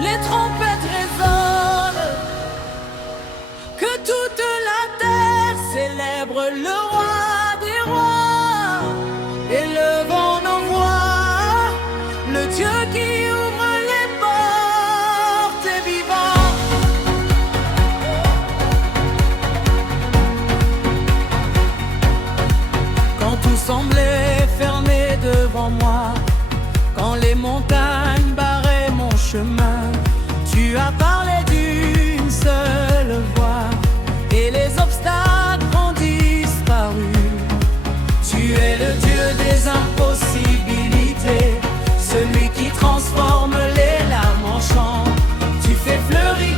les trompettes résonnent, que toute la terre célèbre le roi des rois, et le vent envoie le Dieu qui ouvre les portes et vivant. Quand tout semblait fermé devant moi, quand les montagnes barraient mon chemin, tu as parlé d'une seule voix et les obstacles ont disparu. Tu es le Dieu des impossibilités, celui qui transforme les larmes en chant. Tu fais fleurir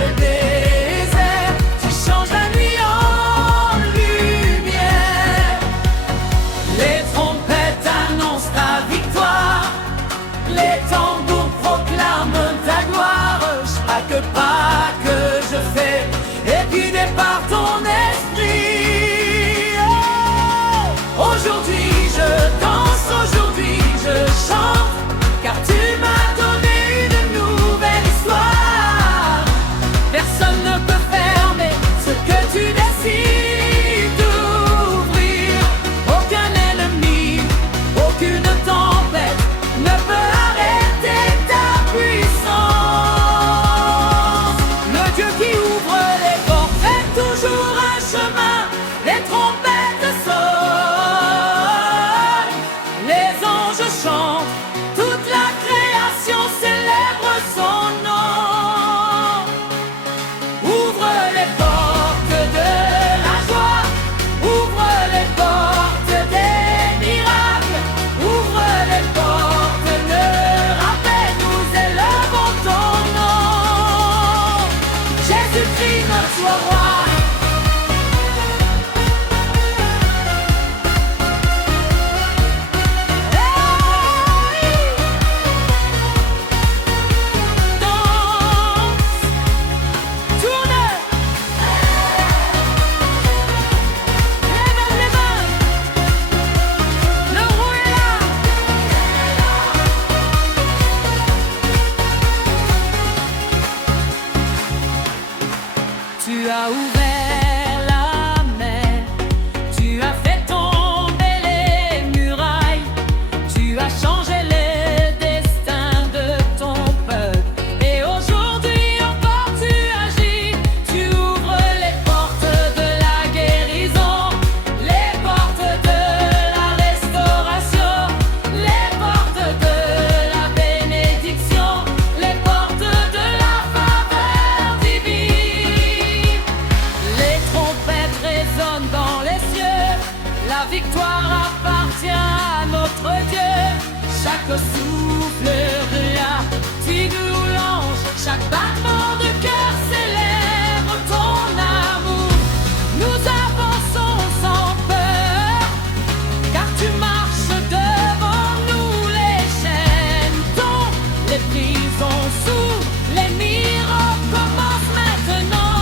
le désert, tu changes la nuit en lumière. Les trompettes annoncent ta victoire, les tambours proclament ta gloire. Chaque pas que je fais est guidé par ton esprit. Oh, aujourd'hui je danse, aujourd'hui je chante, car tu m'as donné une nouvelle histoire. Personne ne peut fermer ce que tu décides d'ouvrir. Aucun ennemi, aucune tempête ne peut arrêter ta puissance. Le Dieu qui ouvre les portes fait toujours un chemin. Les trompettes sonnent, les anges chantent, toute la création célèbre son nom. Ouvre les portes de la joie, ouvre les portes des miracles, ouvre les portes de la paix, nous élevons ton nom. Jésus-Christ notre roi. Tu as ouvert la mer, tu as fait tomber les murailles, tu as changé les destins de ton peuple. Et aujourd'hui encore tu agis, tu ouvres les portes de la guérison, les portes de la restauration, les portes de la bénédiction, les portes de la faveur divine. Les trompettes résonnent dans les cieux, la victoire appartient à notre Dieu. Chaque souffle relative louange, chaque battement de cœur célèbre ton amour. Nous avançons sans peur, car tu marches devant nous. Les chaînes tombent, les prisons s'ouvrent, les miracles commencent maintenant.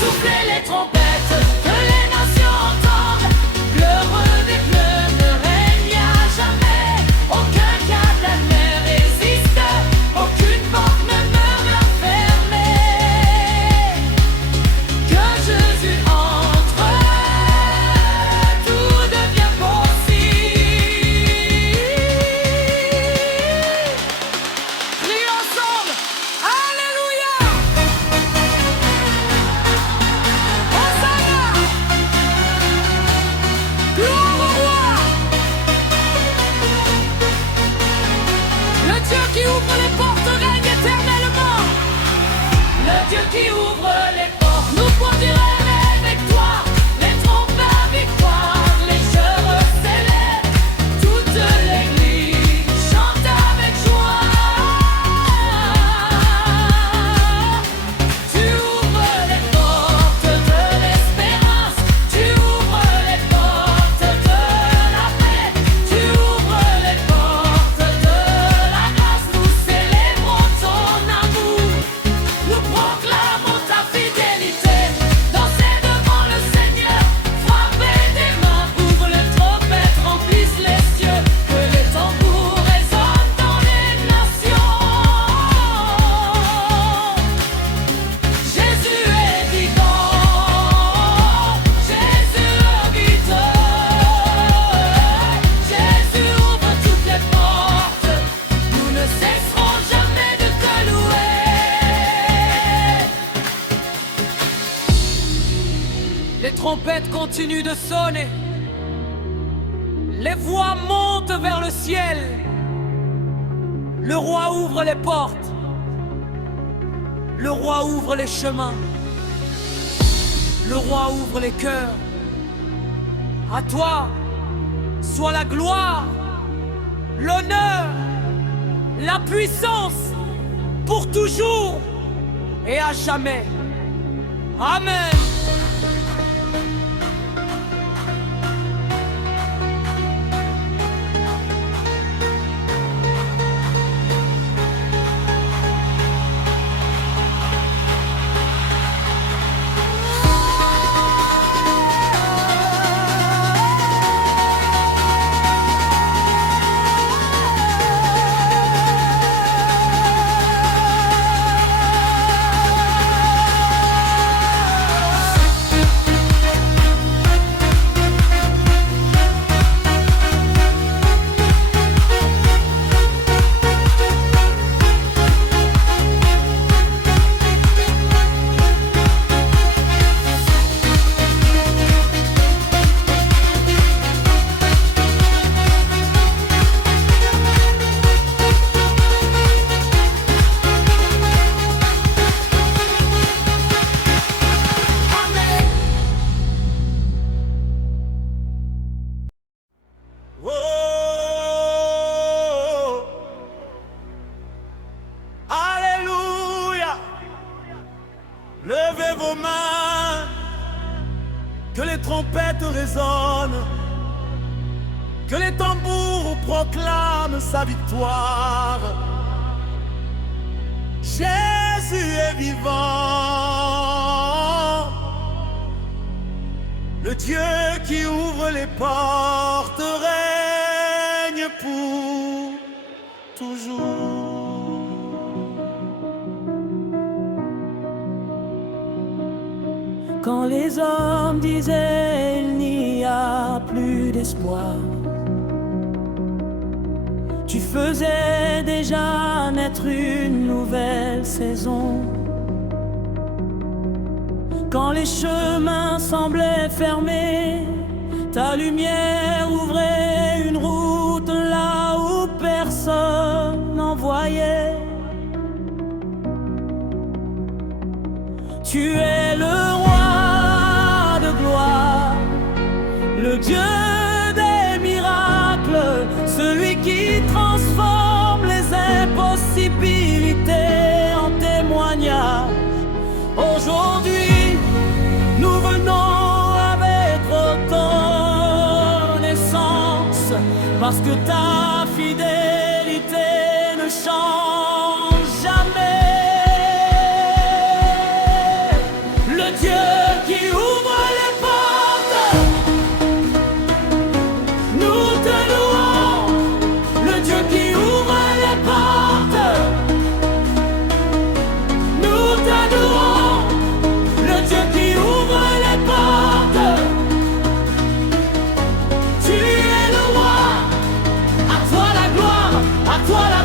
Soufflez les trompettes, que les nations entendent. L'heure des bleus ne règne à jamais. Aucun câble ne résiste, aucune porte ne meurt fermée. Que Jésus entre, tout devient possible. Crie ensemble, Alléluia! Hosanna! Gloire au roi! Le Dieu qui ouvre les portes règne éternellement. Le Dieu qui ouvre les portes nous conduira avec toi. Les trompes à victoire, les chœurs célèbres, toute l'église chante avec joie. Tu ouvres les portes de l'espérance, tu ouvres les portes de la paix, tu ouvres les portes de la grâce. Nous célébrons ton amour, nous proclamons continue de sonner. Les voix montent vers le ciel. Le roi ouvre les portes. Le roi ouvre les chemins. Le roi ouvre les cœurs. À toi soit la gloire, l'honneur, la puissance, pour toujours et à jamais. Amen. Levez vos mains, que les trompettes résonnent, que les tambours proclament sa victoire. Jésus est vivant, le Dieu qui ouvre les portes règne pour toujours. Quand les hommes disaient il n'y a plus d'espoir, tu faisais déjà naître une nouvelle saison. Quand les chemins semblaient fermés, ta lumière ouvrait une route là où personne n'en voyait. Tu es le roi de gloire, le Dieu des miracles, celui qui transforme les impossibilités en témoignages. Aujourd'hui, nous venons avec reconnaissance, parce que ta fidélité ne change jamais. À toi la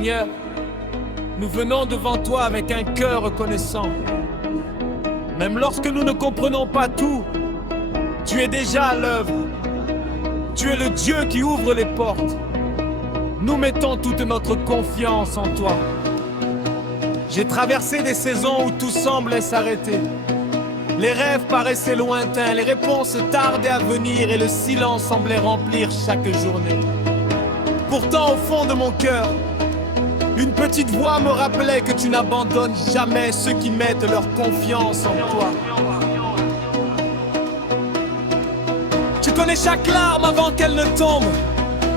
Seigneur, nous venons devant toi avec un cœur reconnaissant. Même lorsque nous ne comprenons pas tout, tu es déjà à l'œuvre. Tu es le Dieu qui ouvre les portes. Nous mettons toute notre confiance en toi. J'ai traversé des saisons où tout semblait s'arrêter. Les rêves paraissaient lointains, les réponses tardaient à venir et le silence semblait remplir chaque journée. Pourtant, au fond de mon cœur, une petite voix me rappelait que tu n'abandonnes jamais ceux qui mettent leur confiance en toi. Tu connais chaque larme avant qu'elle ne tombe.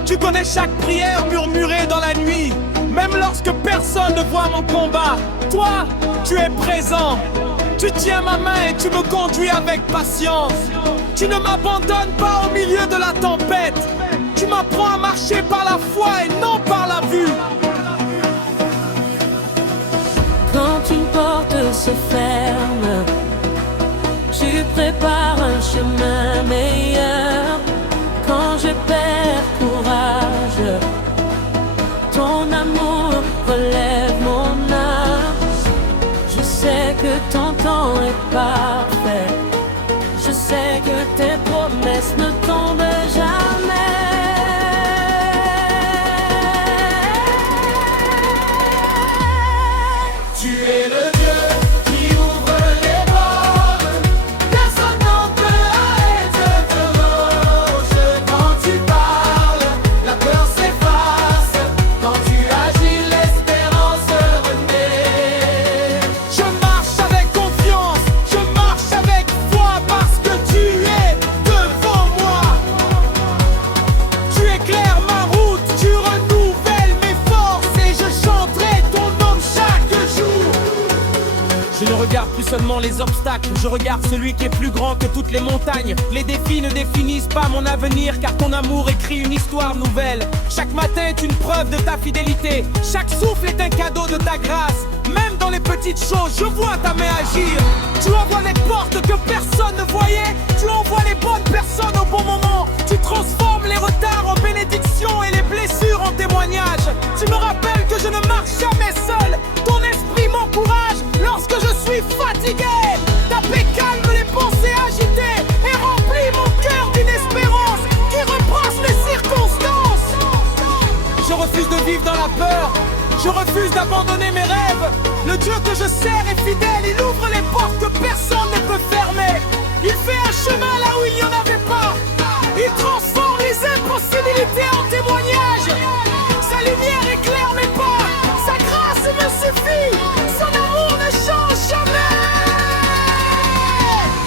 Tu connais chaque prière murmurée dans la nuit. Même lorsque personne ne voit mon combat, toi, tu es présent. Tu tiens ma main et tu me conduis avec patience. Tu ne m'abandonnes pas au milieu de la tempête. Tu m'apprends à marcher par la foi et non par la vue. Quand une porte se ferme, tu prépares un chemin meilleur. Quand je perds courage, ton amour relève mon âme. Je sais que ton temps est parfait. Je sais que tes promesses ne tombent jamais. Tu es le Dieu qui ouvre les portes. Personne n'en peut être de quand tu parles, la peur s'efface. Quand tu agis, l'espérance renaît. Je marche avec confiance, je marche avec foi parce que tu es devant moi. Tu éclaires ma route, tu renouvelles mes forces et je chanterai ton nom chaque jour. Je ne regarde plus seulement les obstacles, je regarde celui qui est plus grand que toutes les montagnes. Les défis ne définissent pas mon avenir car ton amour écrit une histoire nouvelle. Chaque matin est une preuve de ta fidélité, chaque souffle est un cadeau de ta grâce. Même dans les petites choses, je vois ta main agir. Tu envoies les portes que personne ne voyait, tu envoies les bonnes personnes au bon moment. Tu transformes les retards en bénédictions et les blessures en témoignages. Tu me rappelles que je ne marche jamais seul, ton esprit m'encourage lorsque je suis fatigué. Ta paix calme les pensées agitées et remplit mon cœur d'une espérance qui rebrasse les circonstances. Je refuse de vivre dans la peur, je refuse d'abandonner mes rêves. Le Dieu que je sers est fidèle, il ouvre les portes que personne ne peut fermer. Il fait un chemin là où il n'y en avait pas. Il transforme les impossibilités en témoignages. Sa lumière éclaire mes pas, sa grâce me suffit, son amour ne change jamais.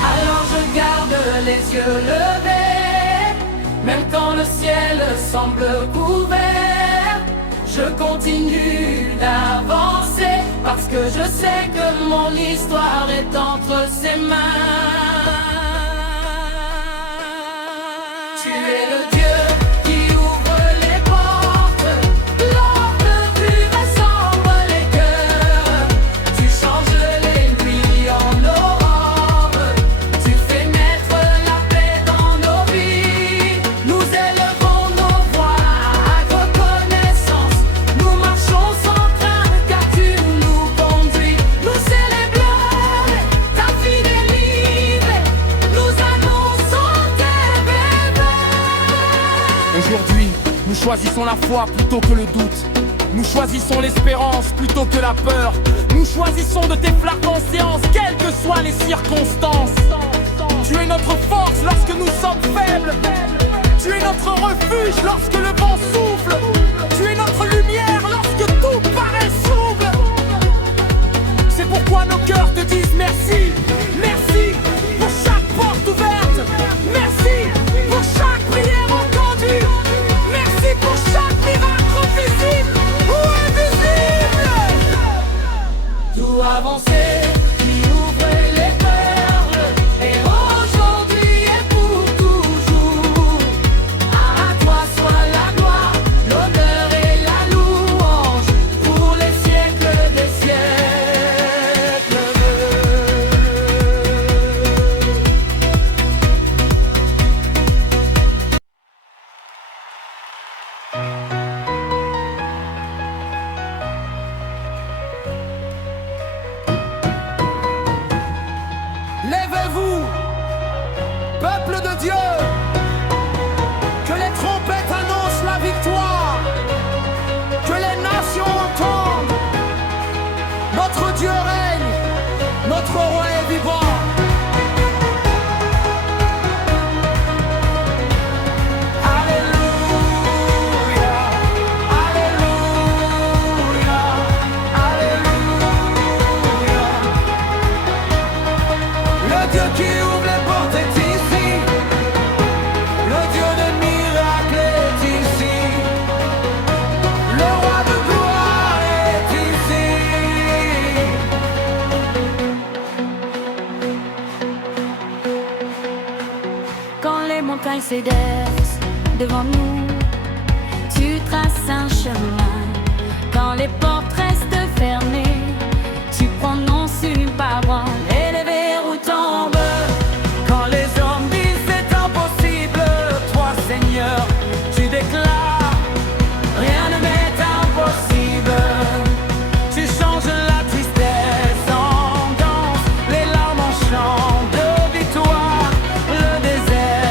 Alors je garde les yeux levés, même quand le ciel semble couvert. Je continue d'avancer parce que je sais que mon histoire est entre ses mains. Tu es le Dieu qui ouvre les portes, l'ordre rassemble les cœurs. Tu changes les nuits en aurore, tu fais naître la paix dans nos vies. Nous élevons nos voix à reconnaissance, nous marchons sans crainte car tu nous conduis. Nous célébrons ta fidélité, nous annonçons tes bébés. Aujourd'hui, nous choisissons la foi plutôt que le doute. Nous choisissons l'espérance plutôt que la peur. Nous choisissons de tes flaques en séance, quelles que soient les circonstances. Tu es notre force lorsque nous sommes faibles. Tu es notre refuge lorsque le vent souffle. Tu es notre lumière lorsque tout paraît trouble. C'est pourquoi nos cœurs te disent merci. Merci pour chaque porte ouverte. Merci pour chaque prière entendue. Merci pour chaque miracle visible ou invisible. Tout avancer, qui ouvre les perles, et aujourd'hui et pour toujours. À toi soit la gloire, l'honneur et la louange, pour les siècles des siècles. peuple de Dieu. Que les trompettes annoncent la victoire. Que les nations entendent. Notre Dieu règne, notre roi est vivant. Montagnes s'édèrent devant nous, tu traces un chemin. Quand les portes restent fermées, tu prononces une parole et les verrous tombent. Quand les hommes disent c'est impossible, toi Seigneur, tu déclares rien ne m'est impossible. Tu changes la tristesse en danse, les larmes en chant de victoire, le désert.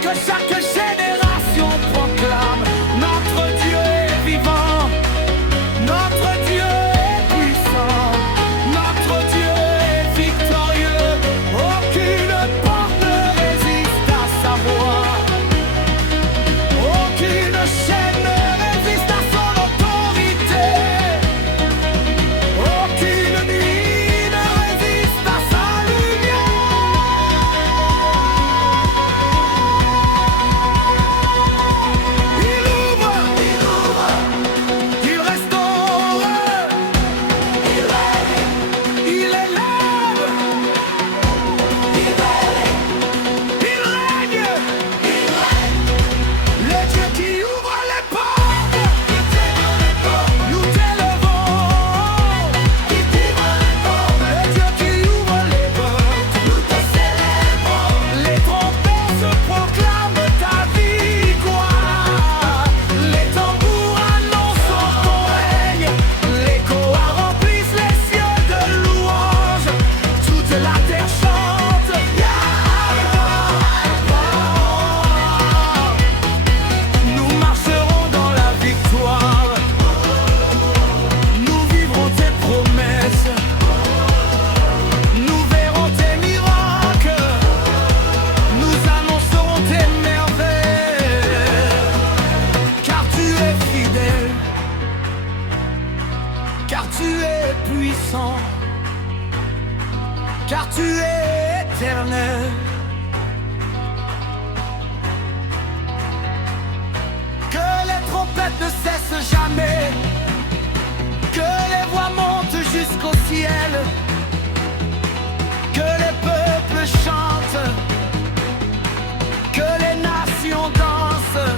Que chaque génération car tu es éternel. Que les trompettes ne cessent jamais, que les voix montent jusqu'au ciel, que les peuples chantent, que les nations dansent.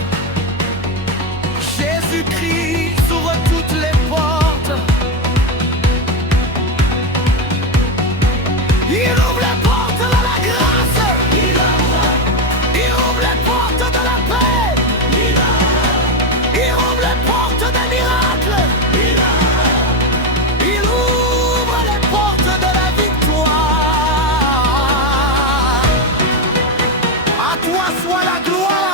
Jésus-Christ s'ouvre toutes les portes. Il ouvre les portes de la grâce. Il ouvre les portes de la paix. Il ouvre les portes des miracles. Il ouvre les portes de la victoire. À toi soit la gloire.